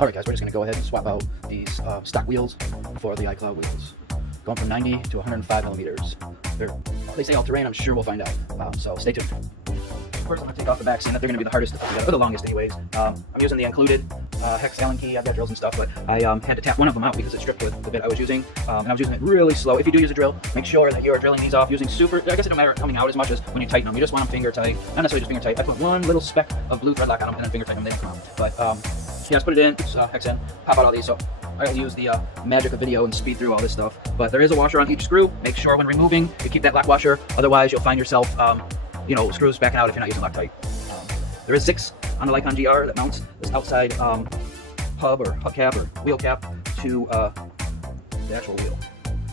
Alright guys, we're just going to go ahead and swap out these stock wheels for the iCloud wheels. Going from 90 to 105 millimeters. They say all-terrain, I'm sure we'll find out. So stay tuned. First, I'm going to take off the back, seeing that they're going to be the hardest to put together, or the longest anyways. I'm using the included hex Allen key. I've got drills and stuff, but I had to tap one of them out because it stripped with the bit I was using, and I was using it really slow. If you do use a drill, make sure that you're drilling these off using super, I guess it don't matter coming out as much as when you tighten them. You just want them finger tight, not necessarily just finger tight. I put one little speck of blue thread lock on them and then finger tight them, they don't come out. But yeah, just put it in, hex in, pop out all these. So I'll use the magic of video and speed through all this stuff. But there is a washer on each screw. Make sure when removing, you keep that lock washer. Otherwise, you'll find yourself, you know, screws backing out if you're not using Loctite. There is 6 on the Lycaon GR that mounts this outside hub or hubcap or wheel cap to the actual wheel.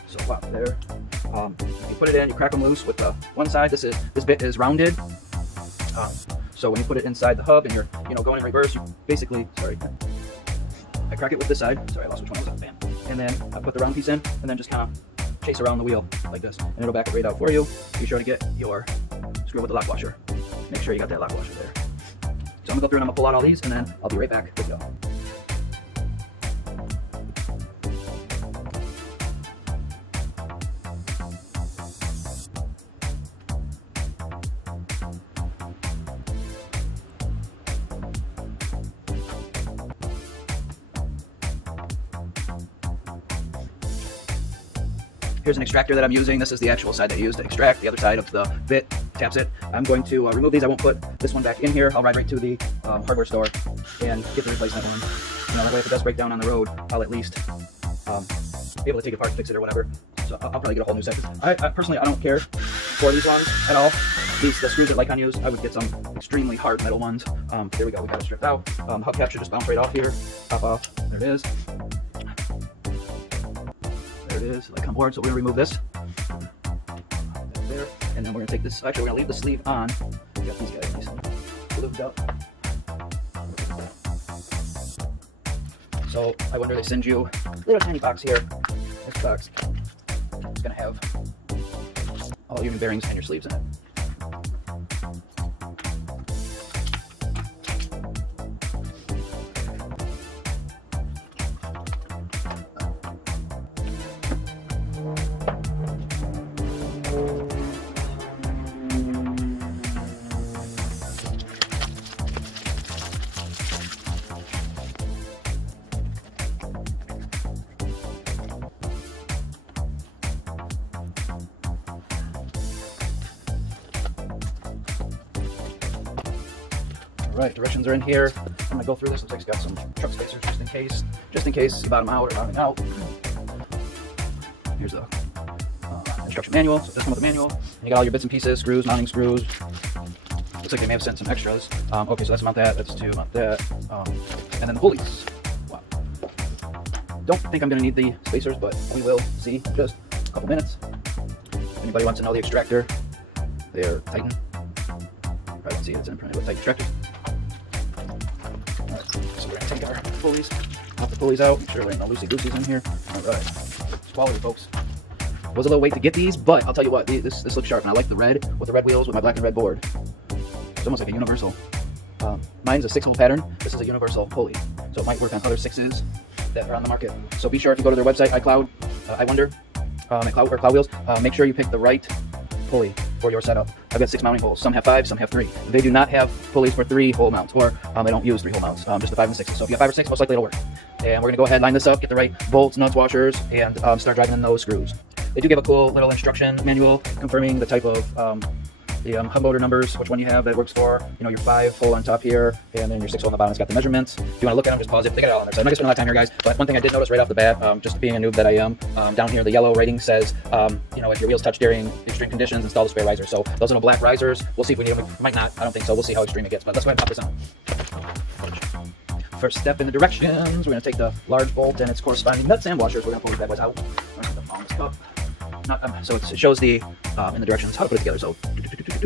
So pop there. You put it in, you crack them loose with one side. This bit is rounded. So when you put it inside the hub and you're going in reverse, you basically, I crack it with this side. Sorry, I lost which one was on. Bam. And then I put the round piece in and then just kind of chase around the wheel like this. And it'll back it right out for you. Be sure to get your screw with the lock washer. Make sure you got that lock washer there. So I'm going to go through and I'm going to pull out all these and then I'll be right back with you. Here's an extractor that I'm using. This is the actual side that I use to extract. The other side of the bit taps it. I'm going to remove these. I won't put this one back in here. I'll ride right to the hardware store and get the replacement one. That way if it does break down on the road, I'll at least be able to take it apart and fix it or whatever. So I'll probably get a whole new set. I personally, I don't care for these ones at all. The screws that Lycaon use, I would get some extremely hard metal ones. There we go. We got it stripped out. Hubcap should just bounce right off here. Pop off. There it is. There it is, like on board. So we're gonna remove this there, and then we're gonna take this. Actually, we're gonna leave the sleeve on. We got these guys lubed up. So I wonder, they send you a little tiny box here. This box is gonna have all your bearings and your sleeves in it. Alright, directions are in here. I'm gonna go through this. Looks like it's got some truck spacers just in case you bottom out or bottoming out. Here's the instruction manual. So this one with the manual. And you got all your bits and pieces, screws, mounting screws. Looks like they may have sent some extras. Okay, so that's mount that, that's to mount that. And then the pulleys. Wow. Don't think I'm gonna need the spacers, but we will see in just a couple minutes. If anybody wants to know the extractor, they're Titan. Probably don't see it, it's imprinted with Titan extractors. So we're going to take our pulleys, pop the pulleys out, make sure there ain't no loosey-gooseys in here. Alright, it's quality, folks. Was a little weight to get these, but I'll tell you what, this looks sharp, and I like the red, with the red wheels, with my black and red board. It's almost like a universal. Mine's a 6-hole pattern, this is a universal pulley, so it might work on other 6s that are on the market. So be sure if you go to their website, iCloud, Cloud Wheels, make sure you pick the right pulley for your setup. I've got 6 mounting holes. Some have 5, some have 3. They do not have pulleys for 3-hole mounts, or they don't use 3-hole mounts, just the 5 and 6. So if you have 5 or 6, most likely it'll work. And we're gonna go ahead, line this up, get the right bolts, nuts, washers, and start driving in those screws. They do give a cool little instruction manual confirming the type of the hub motor numbers, which one you have that works for, your 5-hole on top here, and then your 6-hole on the bottom. It's got the measurements. If you want to look at them, just pause it. They got it all on there. So I'm not gonna spend a lot of time here, guys. But one thing I did notice right off the bat, just being a noob that I am, down here the yellow rating says, if your wheels touch during extreme conditions, install the spare riser. So those little black risers, we'll see if we need them. We might not. I don't think so. We'll see how extreme it gets. But let's go ahead and pop this on. First step in the directions, we're gonna take the large bolt and its corresponding nuts and washers. We're gonna pull these bad boys out. So it shows the in the directions how to put it together. So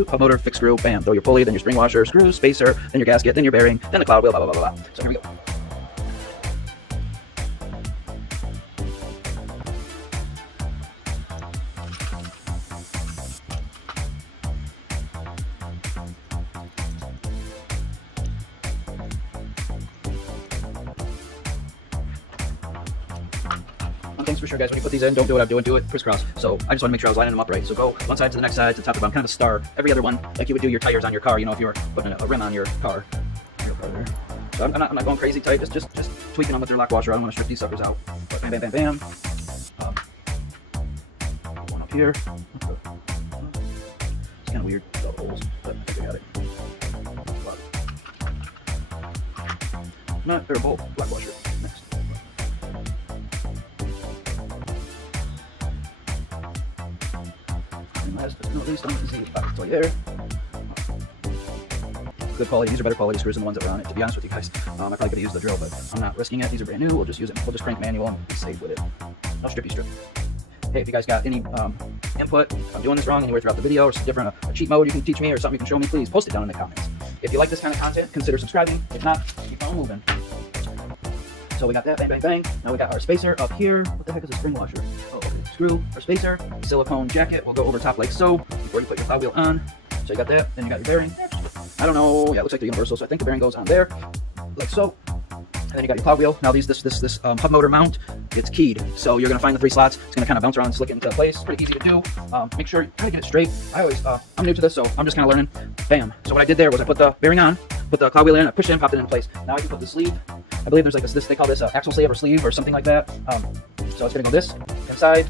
hub motor, fixed screw, bam, throw your pulley, then your spring washer, screw, spacer, then your gasket, then your bearing, then the cloud wheel, blah blah blah blah. So here we go. things for sure, guys. When you put these in, don't do what I'm doing. Do it crisscross. So I just want to make sure I was lining them up right. So go one side to the next side, to the top to bottom, kind of a star. Every other one, like you would do your tires on your car. You know, if you were putting a rim on your car. So I'm not going crazy tight. Just tweaking them with their lock washer. I don't want to strip these suckers out. But bam, bam, bam, bam. One up here. It's kind of weird without holes, but I think I got it. Not, they're a bolt lock washer. Next. And last but not least, I'm going to see the toy there. Good quality. These are better quality screws than the ones that were on it. To be honest with you guys, I probably could have used the drill, but I'm not risking it. These are brand new. We'll just use it. We'll just crank manual and be safe with it. No strippy strip. Hey, if you guys got any input, if I'm doing this wrong anywhere throughout the video, or some different a cheat mode you can teach me, or something you can show me, please post it down in the comments. If you like this kind of content, consider subscribing. If not, keep on moving. So we got that, bang, bang, bang. Now we got our spacer up here. What the heck is a spring washer? Oh, okay. Screw, our spacer, silicone jacket will go over top like so before you put your flywheel on. So you got that, then you got your bearing. I don't know, yeah, it looks like they're universal, so I think the bearing goes on there, like so. And then you got your flywheel. Now this hub motor mount, it's keyed. So you're gonna find the 3 slots. It's gonna kind of bounce around and slick it into place. It's pretty easy to do. Make sure you kind of get it straight. I'm new to this, so I'm just kind of learning. Bam. So what I did there was I put the bearing on, put the cog wheel in, I pushed it in, popped it in place. Now I can put the sleeve. I believe there's like this they call this axle sleeve or something like that. So it's gonna go this inside,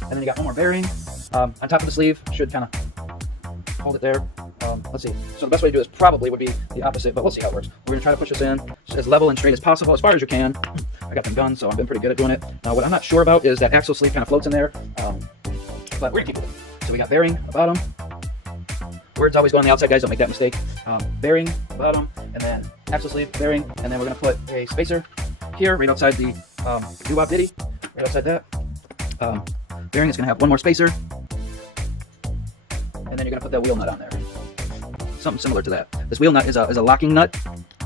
and then you got one more bearing on top of the sleeve. Should kind of hold it there. Let's see. So the best way to do this probably would be the opposite, but we'll see how it works. We're going to try to push this in as level and straight as possible, as far as you can. I got them done, so I've been pretty good at doing it. Now, what I'm not sure about is that axle sleeve kind of floats in there, but we're going to keep it. So we got bearing at the bottom. Words always go on the outside, guys. Don't make that mistake. Bearing at the bottom, and then axle sleeve, bearing, and then we're going to put a spacer here, right outside the doo-wop ditty, right outside that. Bearing is going to have one more spacer, and then you're going to put that wheel nut on there. Something similar to that. This wheel nut is a locking nut,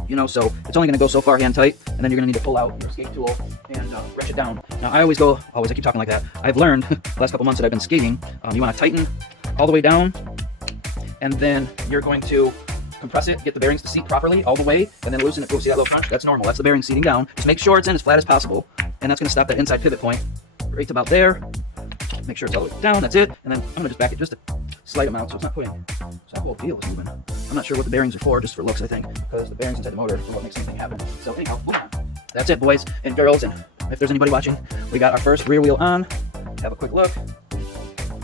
you know, so it's only going to go so far hand tight, and then you're going to need to pull out your skate tool and wrench it down. Now I keep talking like that. I've learned the last couple months that I've been skating, you want to tighten all the way down, and then you're going to compress it, get the bearings to seat properly all the way, and then loosen it. See that little crunch? That's normal. That's the bearing seating down. Just make sure it's in as flat as possible, and that's going to stop that inside pivot point right to about there. Make sure it's all the way down. That's it. And then I'm going to just back it just a slight amount, so it's not putting. So that whole wheel is moving. I'm not sure what the bearings are for, just for looks, I think, because the bearings inside the motor are what makes anything happen. So anyhow, that's it, boys and girls. And if there's anybody watching, we got our first rear wheel on. Have a quick look.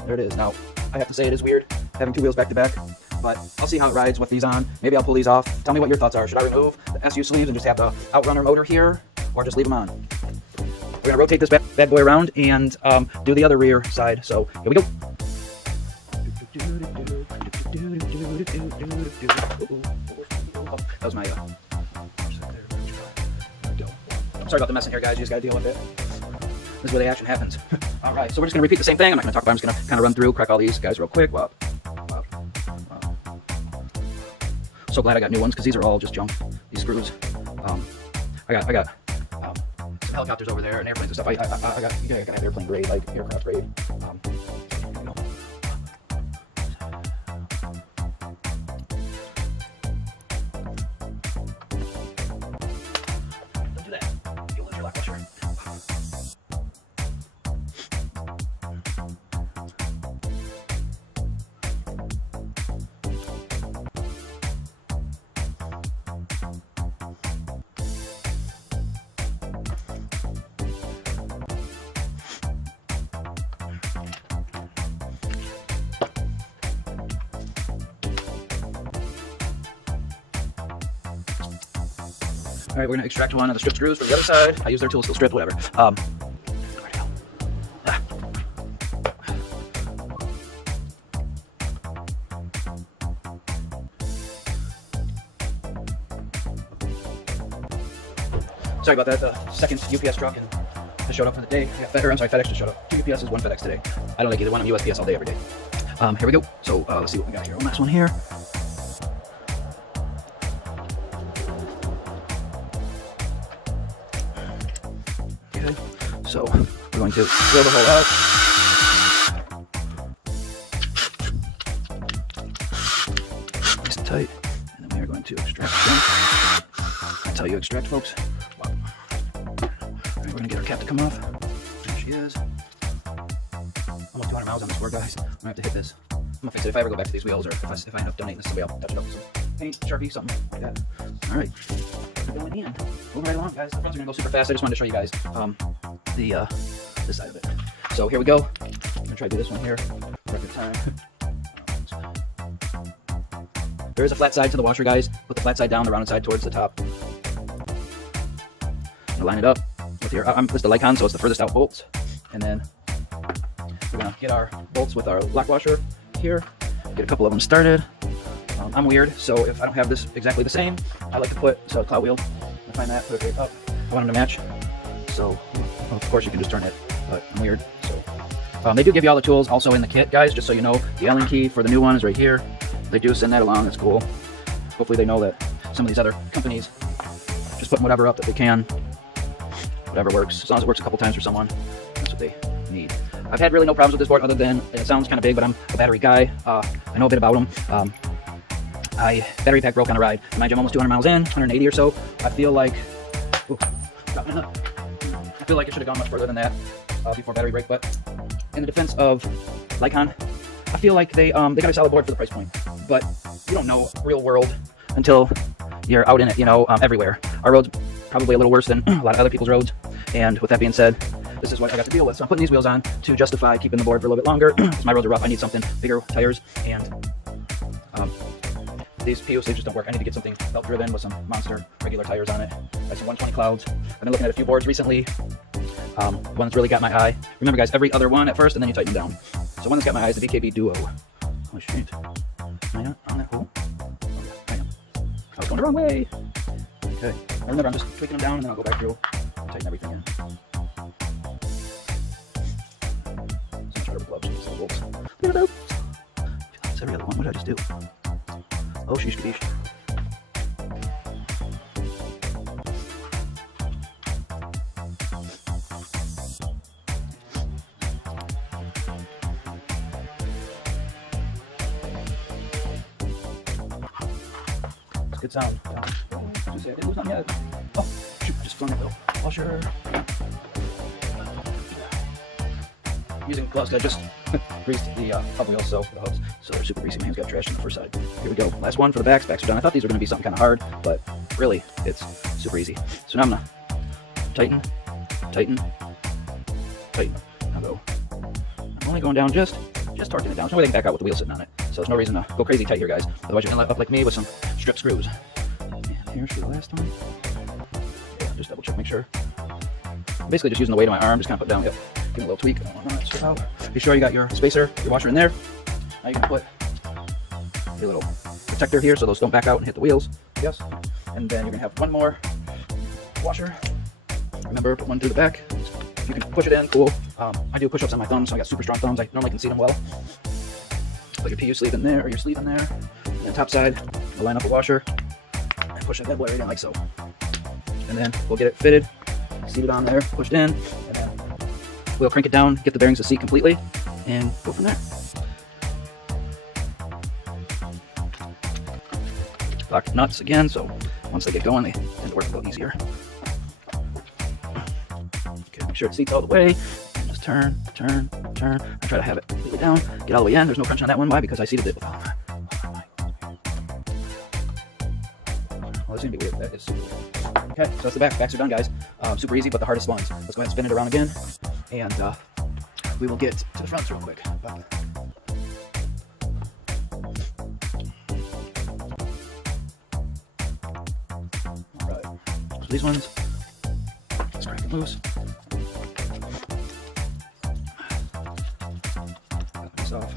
There it is. Now, I have to say it is weird having 2 wheels back to back, but I'll see how it rides with these on. Maybe I'll pull these off. Tell me what your thoughts are. Should I remove the SU sleeves and just have the Outrunner motor here, or just leave them on? We're gonna rotate this bad boy around and do the other rear side. So here we go. That was my. I'm sorry about the mess in here, guys. You just gotta deal with it. This is where the action happens. All right, so we're just gonna repeat the same thing. I'm not gonna talk about it. I'm just gonna kind of run through, crack all these guys real quick. Wow. So glad I got new ones because these are all just junk. These screws. I got some helicopters over there and airplanes and stuff. I got airplane grade, like aircraft grade. Here we go. Don't do that. You'll lose your lock washer. All right, we're gonna extract one of the strip screws from the other side. I use their tools, still stripped, whatever. Where'd it go? Ah. Sorry about that. The second UPS truck just showed up for the day. Yeah, FedEx just showed up. 2 UPSs, 1 FedEx today. I don't like either one. I'm USPS all day, every day. Here we go. So let's see what we got here. One last one here. So we're going to drill the hole out. Nice and tight. And then we are going to extract again. That's how you extract, folks. Wow. All right, we're gonna get our cap to come off. There she is. Almost 200 miles on this board, guys. I'm gonna have to hit this. I'm gonna fix it if I ever go back to these wheels, or if I end up donating this to somebody, I'll touch it up with some paint, Sharpie, something like that. All right, going in. Moving right along, guys. The fronts are gonna go super fast. I just wanted to show you guys this side of it. So here we go. I'm gonna try to do this one here. Record time. There is a flat side to the washer, guys. Put the flat side down, the rounded side towards the top. Line it up with your. This is the Lycaon, so it's the furthest out bolts, and then we're gonna get our bolts with our lock washer here. Get a couple of them started. I'm weird, so if I don't have this exactly the same, I like to put a clout wheel. I find that, put it right up. I want them to match. So, well, of course, you can just turn it, but I'm weird. So, they do give you all the tools also in the kit, guys. Just so you know, the Allen key for the new one is right here. They do send that along. That's cool. Hopefully, they know that some of these other companies just putting whatever up that they can. Whatever works, as long as it works a couple times for someone, that's what they need. I've had really no problems with this board, other than it sounds kind of big, but I'm a battery guy. I know a bit about them. Battery pack broke on a ride. Mind you, I'm almost 200 miles in, 180 or so. I feel like, ooh, got my nut. I feel like it should have gone much further than that before battery break. But in the defense of Lycaon, I feel like they got a solid board for the price point. But you don't know real world until you're out in it, everywhere. Our road's probably a little worse than a lot of other people's roads. And with that being said, this is what I got to deal with. So I'm putting these wheels on to justify keeping the board for a little bit longer. Because my roads are rough. I need something bigger tires, and these POs, they just don't work. I need to get something belt driven with some monster regular tires on it. I have some 120 clouds. I've been looking at a few boards recently. One that's really got my eye. Remember, guys, every other one at first, and then you tighten them down. So one that's got my eye is the VKB Duo. Oh shit! Am I not on that? Oh, I am. I was going the wrong way. Okay. Now remember, I'm just tweaking them down, and then I'll go back through and tighten everything in. So much better with gloves. These little bolts. Look at those. It's every other one. What did I just do? Oh, sheesh kadoosh. It's a good sound. I didn't lose nothing yet. Oh, shoot, just flung that little washer. Using gloves, I just greased the hub wheels, so the hubs, so they're super greasy. My hands got trashed on the first side. Here we go. Last one for the backs. Backs are done. I thought these were going to be something kind of hard, but really, it's super easy. So now I'm going to tighten, tighten, tighten. I'll go. I'm only going down just torquing it down. There's no way they can back out with the wheel sitting on it. So there's no reason to go crazy tight here, guys. Otherwise you're going to end up like me with some strip screws. And here's for the last one. Yeah, just double check, make sure. I'm basically just using the weight of my arm, just kind of put down, yep. Give it a little tweak. Be sure you got your spacer, your washer in there. Now you can put your little protector here so those don't back out and hit the wheels. Yes. And then you're going to have one more washer. Remember, put one through the back. You can push it in, cool. I do push-ups on my thumbs, so I got super strong thumbs. I normally can see them well. Put your PU sleeve in there, or your sleeve in there. And then top side, we'll line up a washer and push that bad boy right in like so. And then we'll get it fitted, seated on there, pushed in, and then we'll crank it down, get the bearings to seat completely, and go from there. Lock nuts again, so once they get going, they tend to work a little easier. Okay, make sure it seats all the way. And just turn, turn, turn. I try to have it completely down, get all the way in. There's no crunch on that one. Why? Because I seated it with all my. Well, this is gonna be weird. That is super weird. Okay, so that's the back. Backs are done, guys. Super easy, but the hardest ones. Let's go ahead and spin it around again, and we will get to the fronts real quick. All right. So these ones, let's crank it loose. Got this off.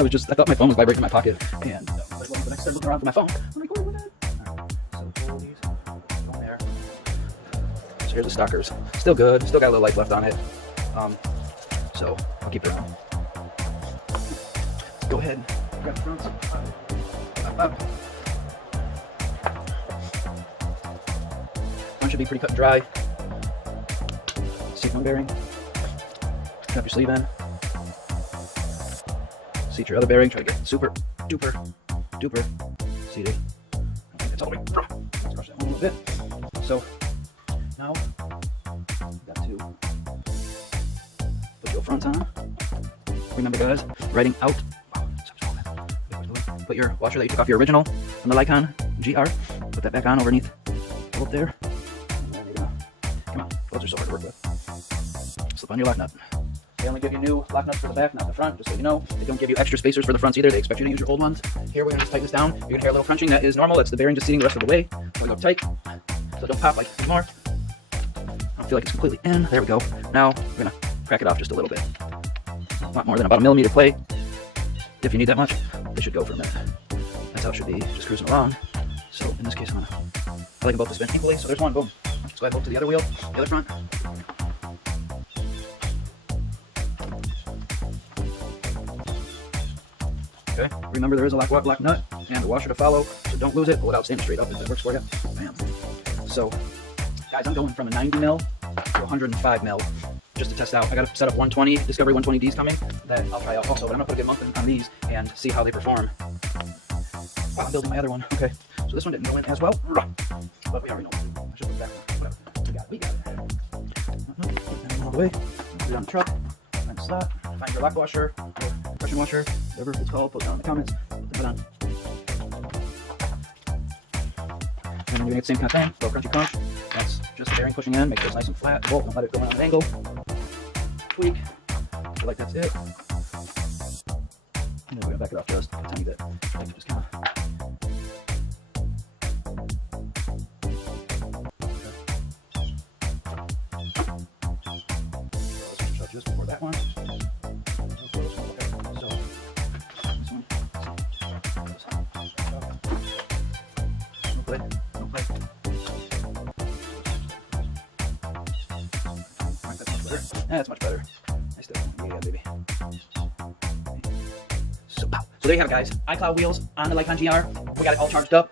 I thought my phone was vibrating in my pocket, and when I started looking around for my phone, I'm recording with it. Alright, so pull these, go in there. So here's the stockers. Still good, still got a little life left on it. So I'll keep it around. Let's go ahead, grab the fronts. Up. One should be pretty cut and dry. Seat one bearing. Drop your sleeve in. Seat your other bearing. Try to get super duper seated. I don't think It's all the way. Let's crush that one a little bit. So now we've got to put your front on. Remember, guys, writing out. Put your washer that you took off your original on the Lycaon GR. Put that back on underneath. Pull up there. And there you go. Come on, those are so hard to work with. Slip on your lock nut. They only give you new lock nuts for the back, not the front, just so you know. They don't give you extra spacers for the fronts either. They expect you to use your old ones. Here, we're going to just tighten this down. You're going to hear a little crunching. That is normal. It's the bearing just seating the rest of the way. So we go tight, so don't pop like anymore. I don't feel like it's completely in. There we go. Now, we're going to crack it off just a little bit. Not more than about a millimeter play. If you need that much, they should go for a minute. That's how it should be, just cruising along. So in this case, I like them both to spin equally. So there's one, boom. Let's go ahead, both to the other wheel, the other front. Okay, remember there is a lock nut and a washer to follow, so don't lose it. Pull it out, stand straight up if that works for you. Bam. So, guys, I'm going from a 90 mil to 105 mil just to test out. I got to set up 120, Discovery 120Ds coming that I'll try out also, but I'm going to put a good month on these and see how they perform while I'm building my other one. Okay, so this one didn't go in as well, but we already know what to do. I should put that one. Whatever. We got it. Put that all the way. Put it on the truck. Find the slot. Find your lock washer, or pressure washer, whatever it's called. Put it down in the comments. Put the hood on. And then you're going to get the same kind of thing. Little crunchy crunch. That's just the bearing pushing in. Make sure it's nice and flat. Bolt, don't let it go on an angle. Tweak. Feel like that's it. And then we're going to back it off just a tiny bit. Like just kind of. Just before that one. That's much better. I still, yeah, baby. So there you have it, guys. iCloud wheels on the Lycaon GR. We got it all charged up.